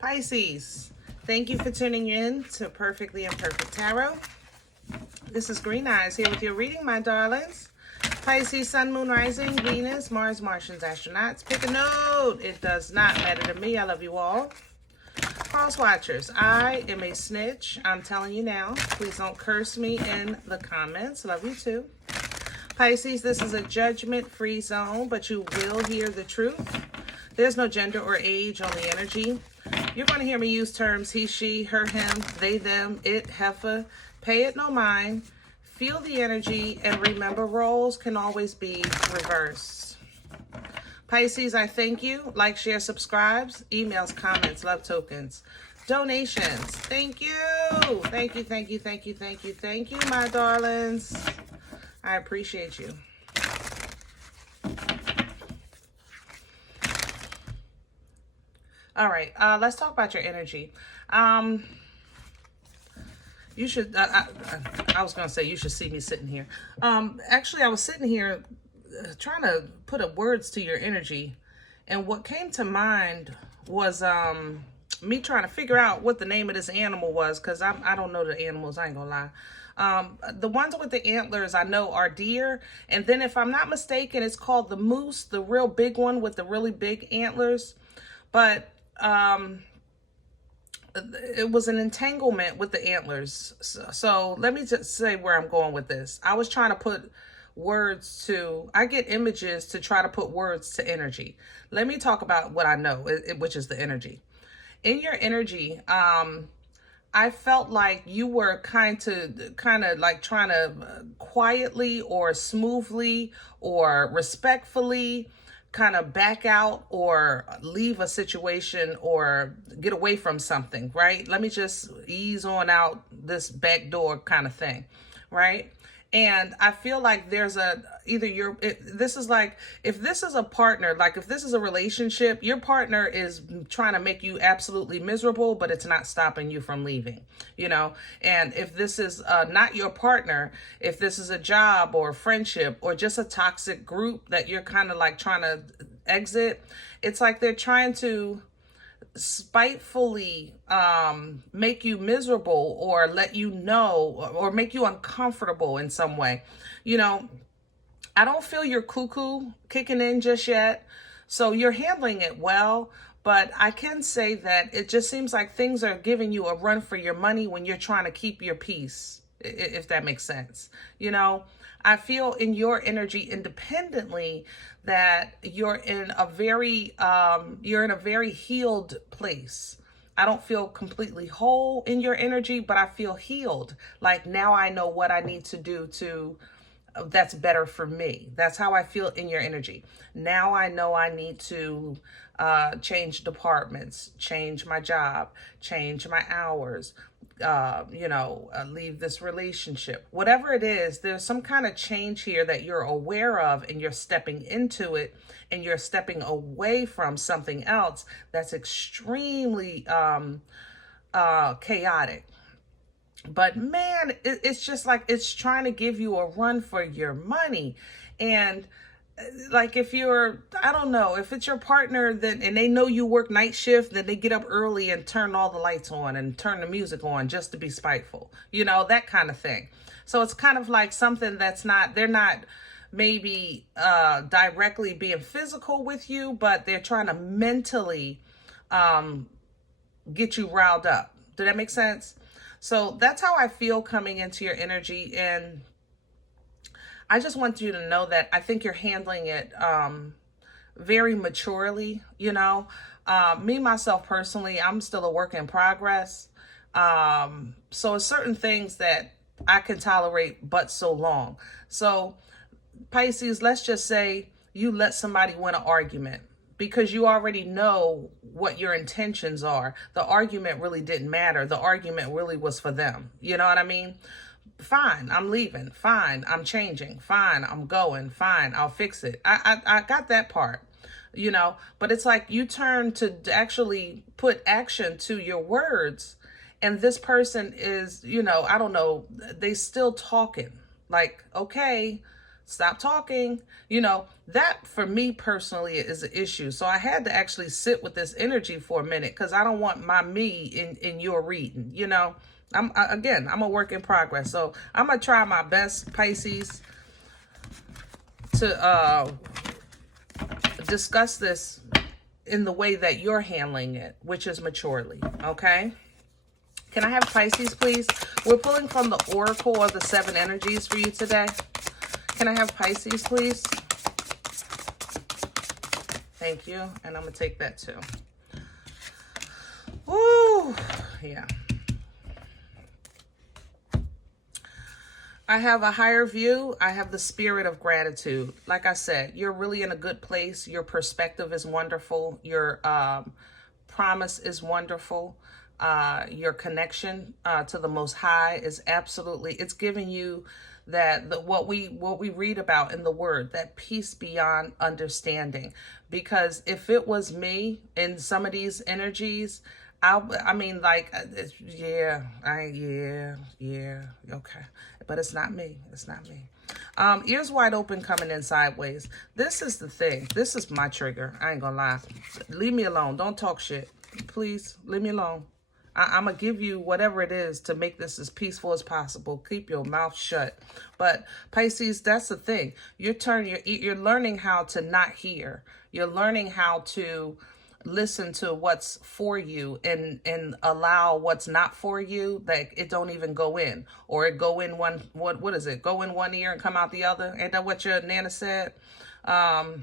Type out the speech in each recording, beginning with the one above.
Pisces, thank you for tuning in to Perfectly Imperfect Tarot. This is Green Eyes here with your reading, my darlings. Pisces, Sun, Moon, Rising, Venus, Mars, Martians, Astronauts. Pick a note. It does not matter to me. I love you all. Cross watchers, I am a snitch. I'm telling you now. Please don't curse me in the comments. Love you too. Pisces, this is a judgment-free zone, but you will hear the truth. There's no gender or age on the energy. You're going to hear me use terms he, she, her, him, they, them, it, heifer. Pay it no mind. Feel the energy, and remember, roles can always be reversed. Pisces, I thank you. Like, share, subscribes, emails, comments, love tokens, donations. Thank you. Thank you, thank you, thank you, thank you, thank you, my darlings. I appreciate you. All right, let's talk about your energy. You should, I was going to say you should see me sitting here. Actually, I was sitting here trying to put words to your energy. And what came to mind was me trying to figure out what the name of this animal was, because I don't know the animals, I ain't going to lie. The ones with the antlers I know are deer. And then if I'm not mistaken, it's called the moose, the real big one with the really big antlers. But it was an entanglement with the antlers. So let me just say where I'm going with this. I was trying to put words to, I get images to try to put words to energy. Let me talk about what I know, which is the energy. In your energy, I felt like you were kind of like trying to quietly or smoothly or respectfully kind of back out or leave a situation or get away from something, right? Let me just ease on out this back door kind of thing, right? And I feel like there's this is like, if this is a partner, like if this is a relationship, your partner is trying to make you absolutely miserable, but it's not stopping you from leaving, you know? And if this is not your partner, if this is a job or a friendship or just a toxic group that you're kind of like trying to exit, it's like they're trying to spitefully make you miserable or let you know or make you uncomfortable in some way. You know, I don't feel your cuckoo kicking in just yet, so you're handling it well, but I can say that it just seems like things are giving you a run for your money when you're trying to keep your peace, if that makes sense. You know, I feel in your energy independently that you're in a very healed place. I don't feel completely whole in your energy, but I feel healed. Like now I know what I need to do that's better for me. That's how I feel in your energy. Now I know I need to change departments, change my job, change my hours, leave this relationship. Whatever it is, there's some kind of change here that you're aware of, and you're stepping into it, and you're stepping away from something else that's extremely chaotic. But man, it's just like it's trying to give you a run for your money. And like if you're, I don't know, if it's your partner then and they know you work night shift, then they get up early and turn all the lights on and turn the music on just to be spiteful, you know, that kind of thing. So it's kind of like something that's not, they're not maybe directly being physical with you, but they're trying to mentally get you riled up. Did that make sense? So that's how I feel coming into your energy. And I just want you to know that I think you're handling it very maturely, you know. Me, myself, personally, I'm still a work in progress. So it's certain things that I can tolerate but so long. So Pisces, let's just say you let somebody win an argument because you already know what your intentions are. The argument really didn't matter. The argument really was for them. You know what I mean? Fine, I'm leaving. Fine, I'm changing. Fine, I'm going. Fine, I'll fix it. I got that part, you know, but it's like you turn to actually put action to your words. And this person is, you know, I don't know, they still talking like, okay, Stop talking. You know, that for me personally is an issue. So I had to actually sit with this energy for a minute because I don't want my me in your reading. You know, I'm a work in progress. So I'm going to try my best, Pisces, to discuss this in the way that you're handling it, which is maturely. Okay? Can I have Pisces, please? We're pulling from the Oracle of the 7 energies for you today. Can I have Pisces, please? Thank you. And I'm going to take that too. Woo! Yeah. I have a higher view. I have the spirit of gratitude. Like I said, you're really in a good place. Your perspective is wonderful. Your promise is wonderful. Your connection to the Most High is absolutely, it's giving you that what we read about in the Word, that peace beyond understanding. Because if it was me in some of these energies, I mean, like, yeah, okay. But it's not me. It's not me. Ears wide open, coming in sideways. This is the thing. This is my trigger. I ain't gonna lie. Leave me alone. Don't talk shit. Please, leave me alone. I'm going to give you whatever it is to make this as peaceful as possible. Keep your mouth shut. But Pisces, that's the thing. You're learning how to not hear. You're learning how to listen to what's for you and allow what's not for you, that it don't even go in. Or it go in one, what is it? Go in one ear and come out the other. Ain't that what your Nana said? But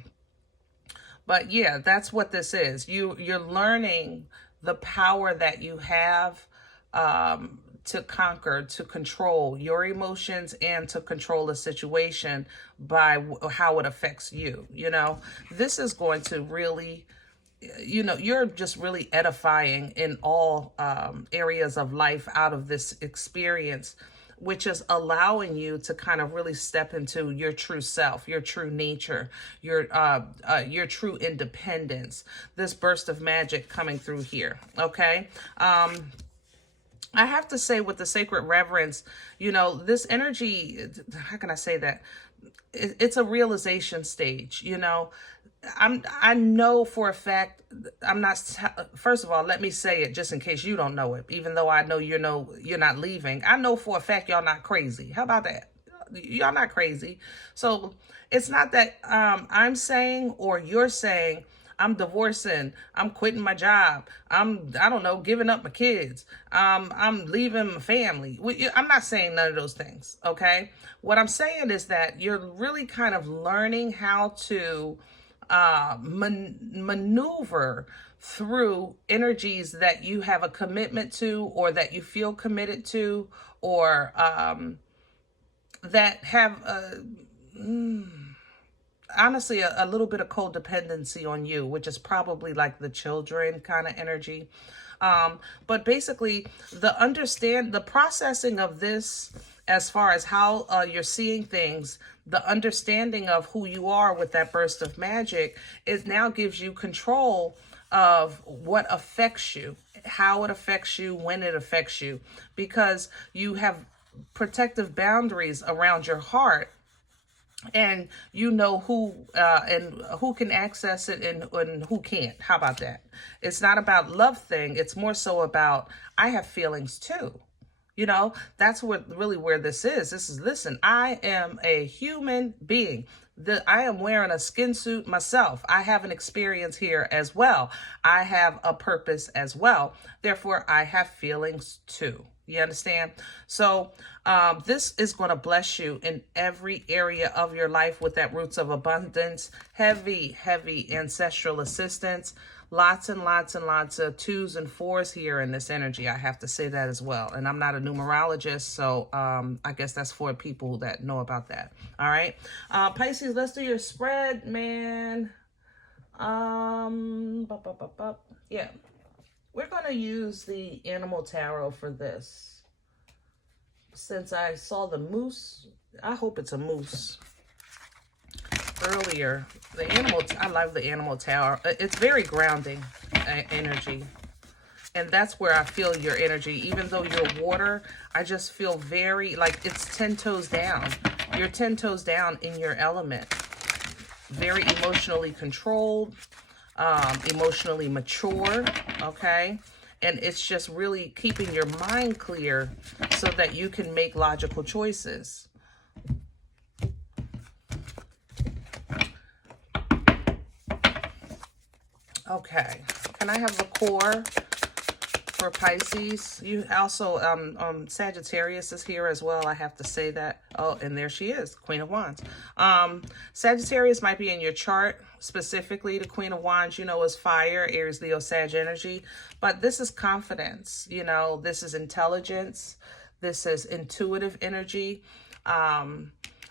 yeah, that's what this is. You're learning the power that you have to conquer, to control your emotions and to control a situation by how it affects you. You know, this is going to really, you know, you're just really edifying in all areas of life out of this experience, which is allowing you to kind of really step into your true self, your true nature, your true independence, this burst of magic coming through here, okay? I have to say, with the sacred reverence, you know, this energy, how can I say that? It's a realization stage, you know. I know for a fact, I'm not, first of all, let me say it just in case you don't know it, even though I know you're not leaving. I know for a fact y'all not crazy. How about that? Y'all not crazy. So it's not that I'm saying or you're saying I'm divorcing, I'm quitting my job, I don't know, giving up my kids, I'm leaving my family. I'm not saying none of those things, okay? What I'm saying is that you're really kind of learning how to maneuver through energies that you have a commitment to, or that you feel committed to, or that have honestly a little bit of codependency on you, which is probably like the children kind of energy. But basically the processing of this, as far as how you're seeing things, the understanding of who you are with that burst of magic, it now gives you control of what affects you, how it affects you, when it affects you, because you have protective boundaries around your heart, and you know who can access it and who can't. How about that? It's not about love thing. It's more so about, I have feelings too. You know, that's where this is. Listen, I am a human being. I am wearing a skin suit myself. I have an experience here as well. I have a purpose as well. Therefore, I have feelings too. You understand? So this is going to bless you in every area of your life with that roots of abundance, heavy ancestral assistance, lots and lots and lots of 2s and 4s here in this energy. I have to say that as well. And I'm not a numerologist, so I guess that's for people that know about that. All right. Pisces, let's do your spread, man. Yeah. We're going to use the Animal Tarot for this. Since I saw the moose, I hope it's a moose earlier. I love the Animal Tarot. It's very grounding energy. And that's where I feel your energy. Even though you're water, I just feel very, like it's 10 toes down. You're 10 toes down in your element. Very emotionally controlled, emotionally mature, okay? And it's just really keeping your mind clear so that you can make logical choices. Okay, can I have the core for Pisces? You also, Sagittarius is here as well. I have to say that. Oh, and there she is, Queen of Wands. Sagittarius might be in your chart. Specifically, the Queen of Wands, you know, is fire, Aries, Leo, Sag energy. But this is confidence, you know, this is intelligence. This is intuitive energy.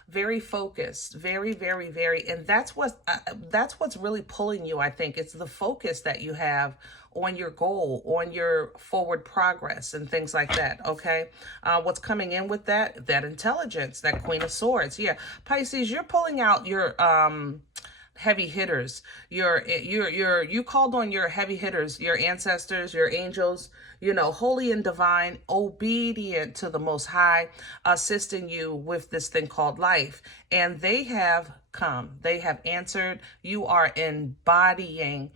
Very focused, very, very, very, and that's what's really pulling you. I think it's the focus that you have on your goal, on your forward progress and things like that. Okay, what's coming in with that intelligence, that Queen of Swords. Yeah, Pisces, you're pulling out your heavy hitters. You called on your heavy hitters, your ancestors, your angels, you know, holy and divine, obedient to the Most High, assisting you with this thing called life. And they have come. They have answered. You are embodying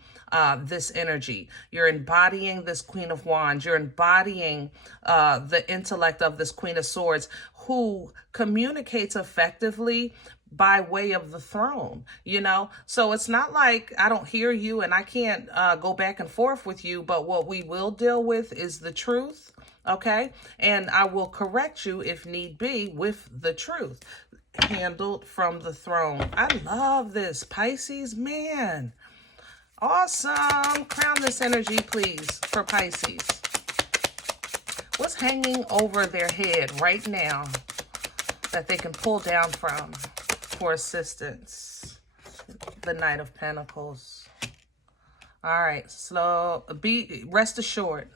this energy. You're embodying this Queen of Wands. You're embodying the intellect of this Queen of Swords, who communicates effectively by way of the throne, you know? So it's not like I don't hear you and I can't go back and forth with you, but what we will deal with is the truth, okay? And I will correct you if need be with the truth, handled from the throne. I love this, Pisces, man. Awesome. Crown this energy, please, for Pisces. What's hanging over their head right now that they can pull down from for assistance? The Knight of Pentacles. All right, rest assured.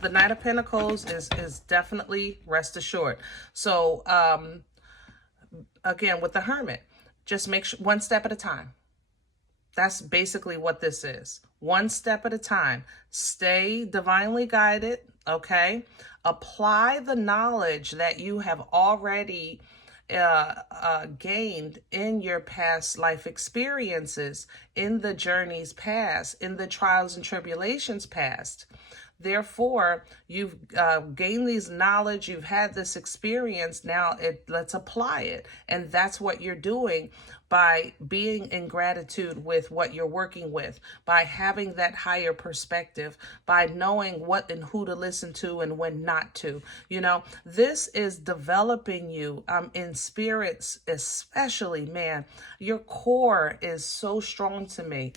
The Knight of Pentacles is definitely rest assured. So again, with the Hermit, just make sure, one step at a time. That's basically what this is. One step at a time. Stay divinely guided, okay? Apply the knowledge that you have already gained in your past life experiences, in the journeys past, in the trials and tribulations past. Therefore, you've gained these knowledge, you've had this experience, now let's apply it. And that's what you're doing by being in gratitude with what you're working with, by having that higher perspective, by knowing what and who to listen to and when not to. You know, this is developing you in spirits, especially, man. Your core is so strong to me.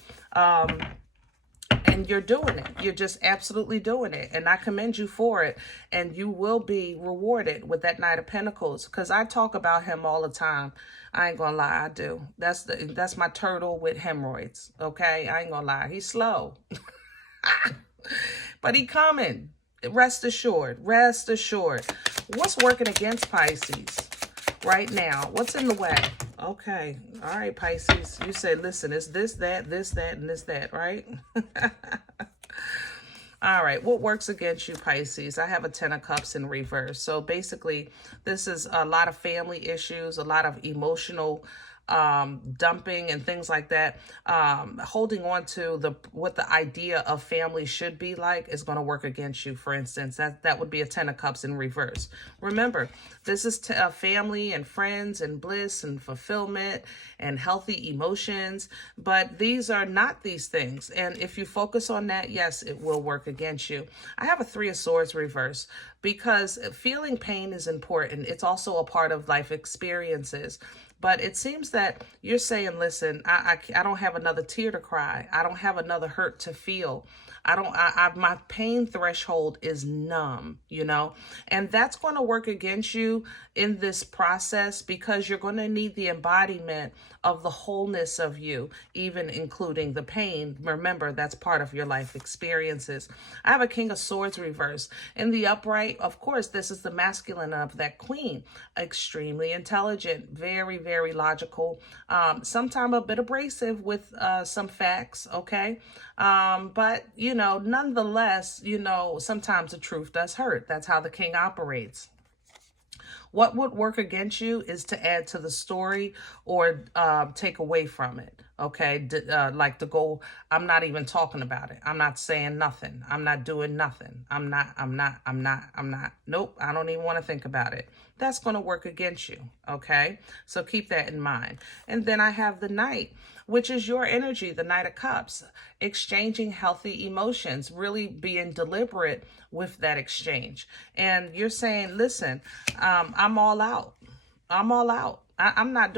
And you're doing it. You're just absolutely doing it. And I commend you for it. And you will be rewarded with that Knight of Pentacles. Because I talk about him all the time. I ain't gonna lie, I do. That's my turtle with hemorrhoids. Okay? I ain't gonna lie. He's slow. But he coming. Rest assured. Rest assured. What's working against Pisces right now? What's in the way? Okay. All right, Pisces. You say, listen, it's this, that, and this, that, right? All right. What works against you, Pisces? I have a 10 of Cups in reverse. So basically, this is a lot of family issues, a lot of emotional dumping and things like that. Holding on to what the idea of family should be like is going to work against you. For instance, that would be a 10 of Cups in reverse. Remember, this is family and friends and bliss and fulfillment and healthy emotions, but these are not these things. And if you focus on that, yes, it will work against you. I have a 3 of Swords reverse because feeling pain is important. It's also a part of life experiences. But it seems that you're saying, listen, I don't have another tear to cry. I don't have another hurt to feel. My pain threshold is numb, you know, and that's going to work against you in this process because you're going to need the embodiment of the wholeness of you, even including the pain. Remember, that's part of your life experiences. I have a King of Swords reverse. In the upright, of course, this is the masculine of that queen. Extremely intelligent, very, very logical, sometimes a bit abrasive with some facts, okay? But, you know, nonetheless, you know, sometimes the truth does hurt. That's how the king operates. What would work against you is to add to the story or take away from it. Okay, like to go, I'm not even talking about it. I'm not saying nothing. I'm not doing nothing. I'm not. Nope, I don't even want to think about it. That's going to work against you. Okay, so keep that in mind. And then I have the Knight, which is your energy, the Knight of Cups, exchanging healthy emotions, really being deliberate with that exchange. And you're saying, listen, I'm all out. I'm all out. I'm not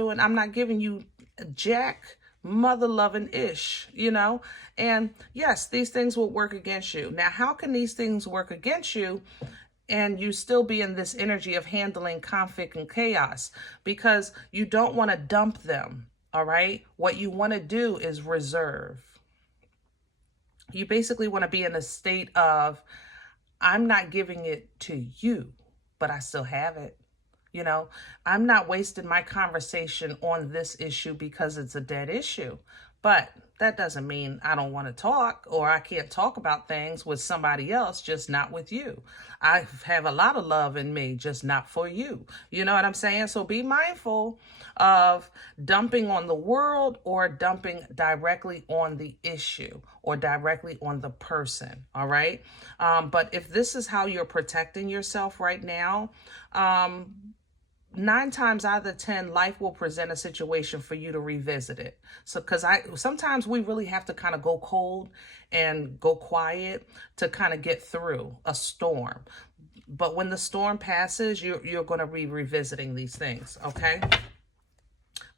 giving you jack mother loving ish, you know? And yes, these things will work against you. Now, how can these things work against you and you still be in this energy of handling conflict and chaos? Because you don't want to dump them, all right? What you want to do is reserve. You basically want to be in a state of, I'm not giving it to you, but I still have it. You know, I'm not wasting my conversation on this issue because it's a dead issue. But that doesn't mean I don't want to talk or I can't talk about things with somebody else, just not with you. I have a lot of love in me, just not for you. You know what I'm saying? So be mindful of dumping on the world or dumping directly on the issue or directly on the person. All right. But if this is how you're protecting yourself right now, 9 times out of 10, life will present a situation for you to revisit it. So, because sometimes we really have to kind of go cold and go quiet to kind of get through a storm. But when the storm passes, you're going to be revisiting these things. Okay.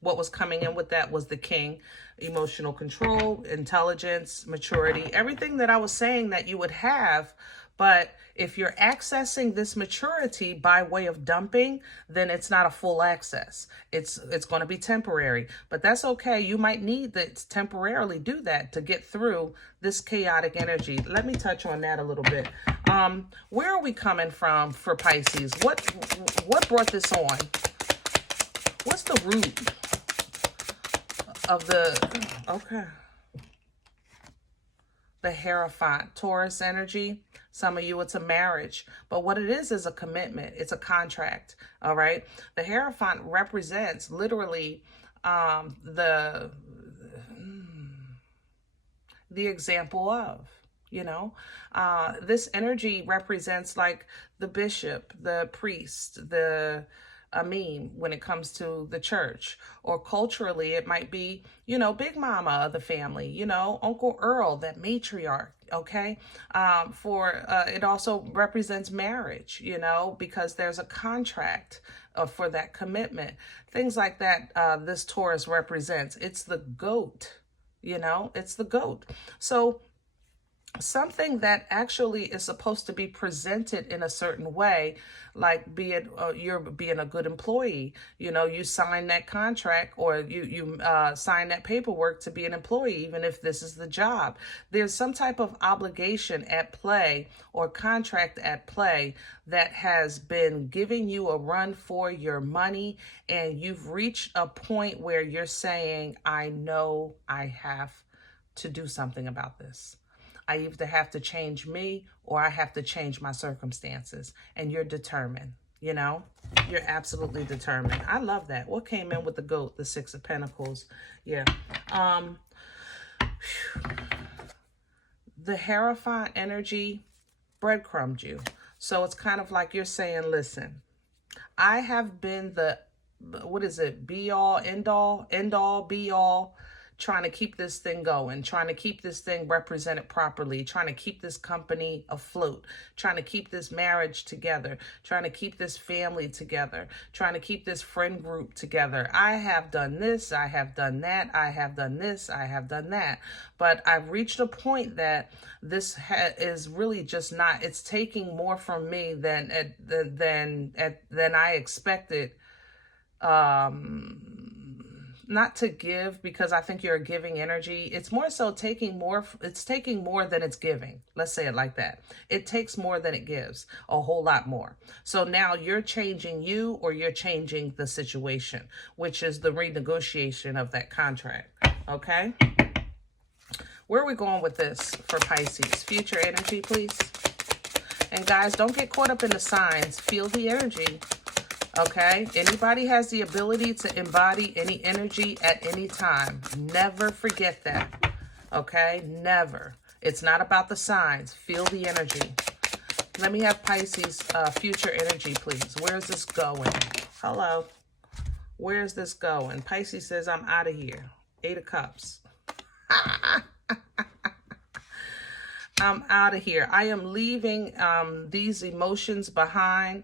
What was coming in with that was the King, emotional control, intelligence, maturity, everything that I was saying that you would have. But if you're accessing this maturity by way of dumping, then it's not a full access. It's going to be temporary, but that's okay. You might need to temporarily do that to get through this chaotic energy. Let me touch on that a little bit. Where are we coming from for Pisces? What brought this on? What's the root of the Hierophant, Taurus energy? Some of you, it's a marriage. But what it is a commitment. It's a contract. All right. The Hierophant represents literally the example of, you know, this energy represents like the bishop, the priest, the Amim when it comes to the church, or culturally it might be, you know, big mama of the family, you know, Uncle Earl, that matriarch. Okay. It also represents marriage, you know, because there's a contract for that commitment, things like that. This Taurus represents, it's the goat, you know, it's the goat. So something that actually is supposed to be presented in a certain way, like be it you're being a good employee, you know, you sign that contract or you sign that paperwork to be an employee, even if this is the job. There's some type of obligation at play or contract at play that has been giving you a run for your money, and you've reached a point where you're saying, I know I have to do something about this. I either have to change me or I have to change my circumstances. And you're determined, you know, you're absolutely determined. I love that. What came in with the goat? The Six of Pentacles. Yeah. The Hierophant energy breadcrumbed you. So it's kind of like you're saying, listen, I have been the, what is it? Be all, end all, be all. Trying to keep this thing going, trying to keep this thing represented properly, trying to keep this company afloat, trying to keep this marriage together, trying to keep this family together, trying to keep this friend group together. I have done this, I have done that, I have done this, I have done that. But I've reached a point that this is really just not, it's taking more from me than I expected. Not to give, because I think you're a giving energy. It's more so taking more. It's taking more than it's giving. Let's say it like that. It takes more than it gives, a whole lot more. So now you're changing you, or you're changing the situation, which is the renegotiation of that contract. Okay. Where are we going with this for Pisces? Future energy, please. And guys, don't get caught up in the signs. Feel the energy Okay? Anybody has the ability to embody any energy at any time. Never forget that. Okay? Never. It's not about the signs. Feel the energy. Let me have Pisces future energy, please. Where is this going? Hello. Where is this going? Pisces says, I'm out of here. 8 of Cups. I'm out of here. I am leaving these emotions behind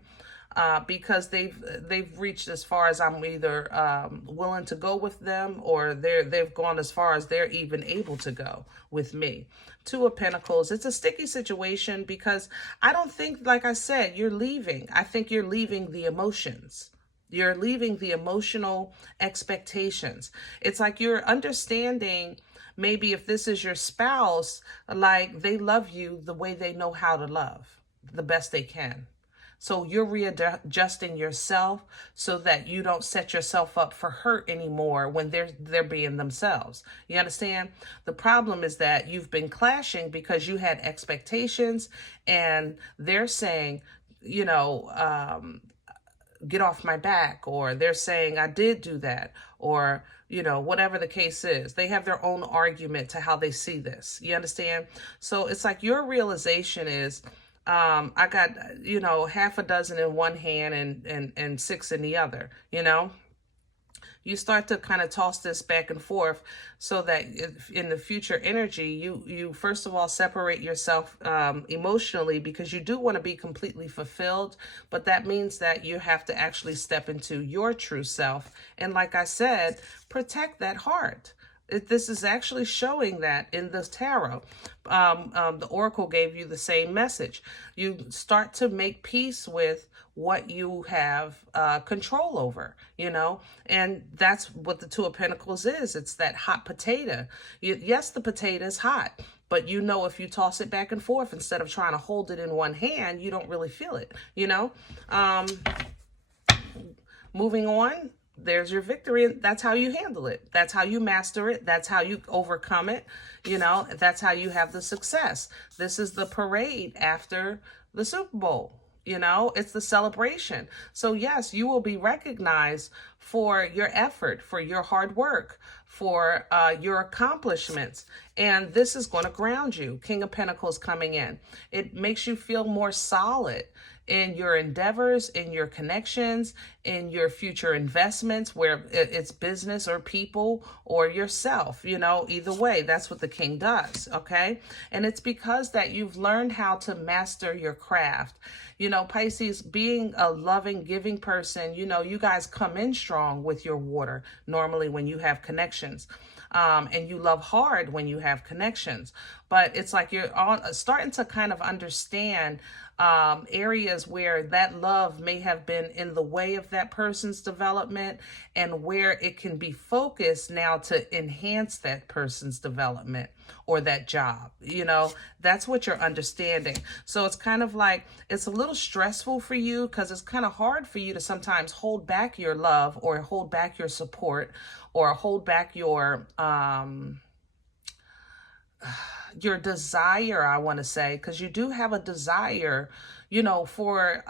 because they've reached as far as I'm either willing to go with them, or they've gone as far as they're even able to go with me. 2 of Pentacles. It's a sticky situation because I don't think, like I said, you're leaving. I think you're leaving the emotions. You're leaving the emotional expectations. It's like you're understanding, maybe if this is your spouse, like they love you the way they know how to love, the best they can. So you're readjusting yourself so that you don't set yourself up for hurt anymore when they're being themselves. You understand? The problem is that you've been clashing because you had expectations and they're saying, you know, get off my back, or they're saying I did do that, or, you know, whatever the case is. They have their own argument to how they see this. You understand? So it's like your realization is, I got, you know, half a dozen in one hand and 6 in the other, you know? You start to kind of toss this back and forth so that in the future energy, you first of all separate yourself emotionally, because you do want to be completely fulfilled, but that means that you have to actually step into your true self. And like I said, protect that heart. This is actually showing that in the tarot. The Oracle gave you the same message. You start to make peace with what you have control over, you know, and that's what the 2 of Pentacles is. It's that hot potato. Yes, the potato is hot, but you know, if you toss it back and forth instead of trying to hold it in one hand, you don't really feel it, you know. Moving on. There's your victory, and that's how you handle it. That's how you master it. That's how you overcome it. You know, that's how you have the success. This is the parade after the Super Bowl. You know, it's the celebration. So yes, you will be recognized for your effort, for your hard work, for your accomplishments. And this is going to ground you. King of Pentacles coming in. It makes you feel more solid in your endeavors, in your connections, in your future investments, where it's business or people or yourself, you know, either way, that's what the king does, okay? And it's because that you've learned how to master your craft. You know, Pisces, being a loving, giving person, you know, you guys come in strong with your water, normally when you have connections. And you love hard when you have connections. But it's like you're starting to kind of understand areas where that love may have been in the way of that person's development, and where it can be focused now to enhance that person's development or that job. You know, that's what you're understanding. So it's kind of like, it's a little stressful for you because it's kind of hard for you to sometimes hold back your love, or hold back your support, or hold back your desire, I want to say, because you do have a desire, you know, for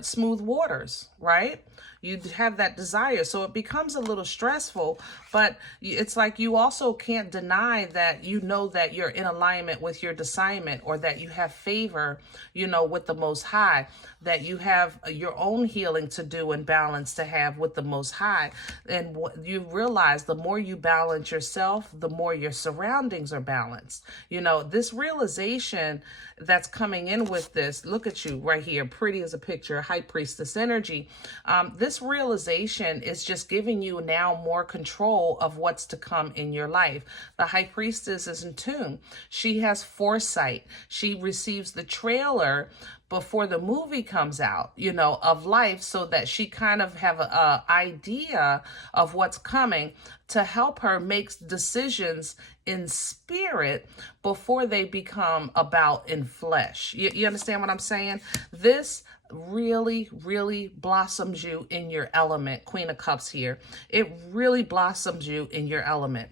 smooth waters, right? You have that desire. So it becomes a little stressful, but it's like you also can't deny that you know that you're in alignment with your assignment, or that you have favor, you know, with the Most High, that you have your own healing to do and balance to have with the Most High. And you realize the more you balance yourself, the more your surroundings are balanced. You know, this realization that's coming in with this, look at you right here, pretty as a picture, High Priestess energy. This realization is just giving you now more control of what's to come in your life. The High Priestess is in tune. She has foresight. She receives the trailer before the movie comes out, you know, of life, so that she kind of have a idea of what's coming to help her make decisions in spirit before they become about in flesh. You understand what I'm saying? This really, really blossoms you in your element. Queen of Cups here. It really blossoms you in your element.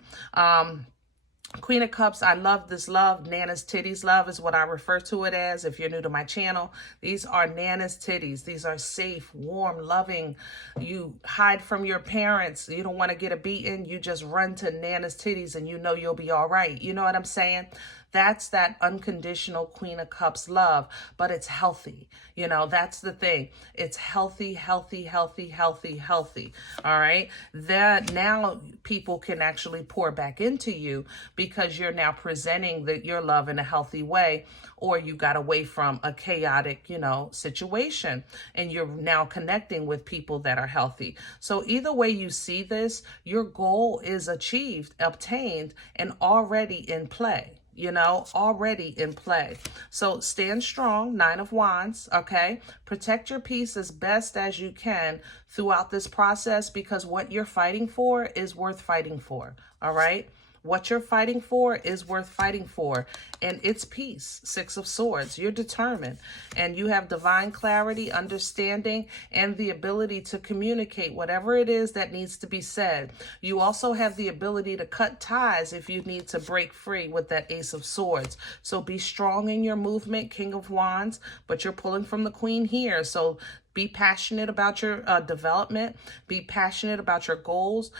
Queen of Cups, I love this love. Nana's titties love is what I refer to it as if you're new to my channel. These are Nana's titties. These are safe, warm, loving. You hide from your parents. You don't want to get a beating. You just run to Nana's titties and you know you'll be all right. You know what I'm saying? That's that unconditional Queen of Cups love, but it's healthy. You know, that's the thing. It's healthy, healthy, healthy, healthy, healthy. All right. That now people can actually pour back into you because you're now presenting your love in a healthy way, or you got away from a chaotic, you know, situation and you're now connecting with people that are healthy. So either way you see this, your goal is achieved, obtained, and already in play. You know, already in play. So stand strong, Nine of Wands, okay? Protect your peace as best as you can throughout this process, because what you're fighting for is worth fighting for, all right? What you're fighting for is worth fighting for, and it's peace. Six of Swords. You're determined, and you have divine clarity, understanding, and the ability to communicate whatever it is that needs to be said. You also have the ability to cut ties if you need to break free with that Ace of Swords. So be strong in your movement, King of Wands, but you're pulling from the Queen here. So be passionate about your development. Be passionate about your goals.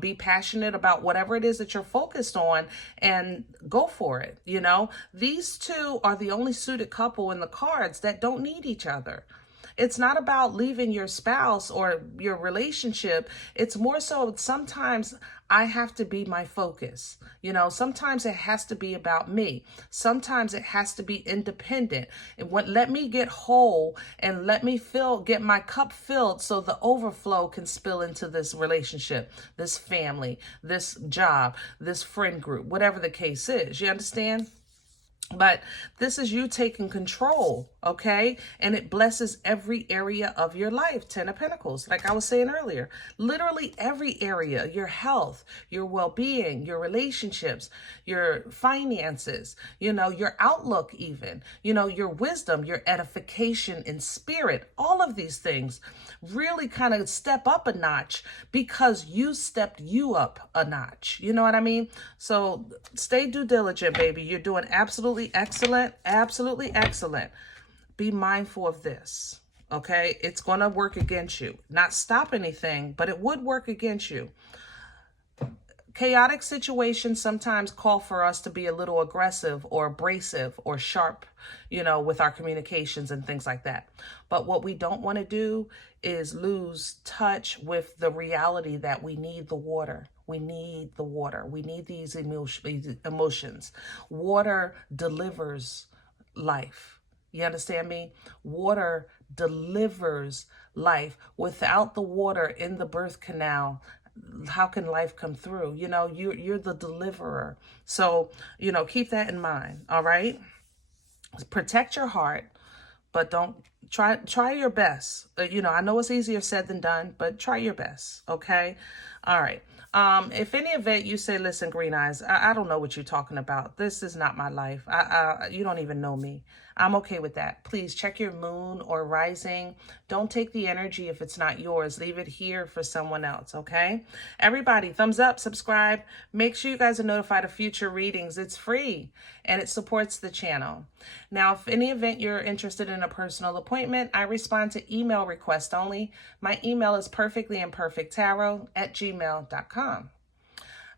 Be passionate about whatever it is that you're focused on, and go for it. You know, these two are the only suited couple in the cards that don't need each other. It's not about leaving your spouse or your relationship. It's more so sometimes I have to be my focus. You know, sometimes it has to be about me. Sometimes it has to be independent. And let me get whole and let me get my cup filled so the overflow can spill into this relationship, this family, this job, this friend group, whatever the case is. You understand? But this is you taking control, okay? And it blesses every area of your life. Ten of Pentacles, like I was saying earlier. Literally every area, your health, your well-being, your relationships, your finances, you know, your outlook even, you know, your wisdom, your edification in spirit. All of these things really kind of step up a notch because you stepped you up a notch. You know what I mean? So stay due diligent, baby. You're doing absolutely excellent. Absolutely excellent. Be mindful of this, okay? It's going to work against you. Not stop anything, but it would work against you. Chaotic situations sometimes call for us to be a little aggressive or abrasive or sharp, you know, with our communications and things like that. But what we don't want to do is lose touch with the reality that we need the water. We need the water. We need these emotions. Water delivers life. You understand me? Water delivers life. Without the water in the birth canal, how can life come through? You know, you're the deliverer. So, you know, keep that in mind. All right. Protect your heart, but don't try your best. You know, I know it's easier said than done, but try your best. Okay. All right. If any event you say, listen, Green Eyes, I don't know what you're talking about. This is not my life. You don't even know me. I'm okay with that. Please check your moon or rising. Don't take the energy if it's not yours. Leave it here for someone else, okay? Everybody, thumbs up, subscribe. Make sure you guys are notified of future readings. It's free and it supports the channel. Now, if any event you're interested in a personal appointment, I respond to email requests only. My email is perfectlyimperfecttarot@gmail.com.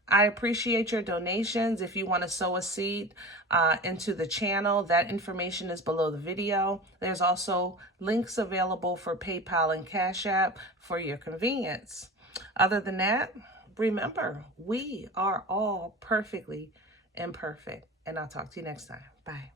I appreciate your donations. If you want to sow a seed into the channel, that information is below the video. There's also links available for PayPal and Cash App for your convenience. Other than that, remember, we are all perfectly imperfect. And I'll talk to you next time. Bye.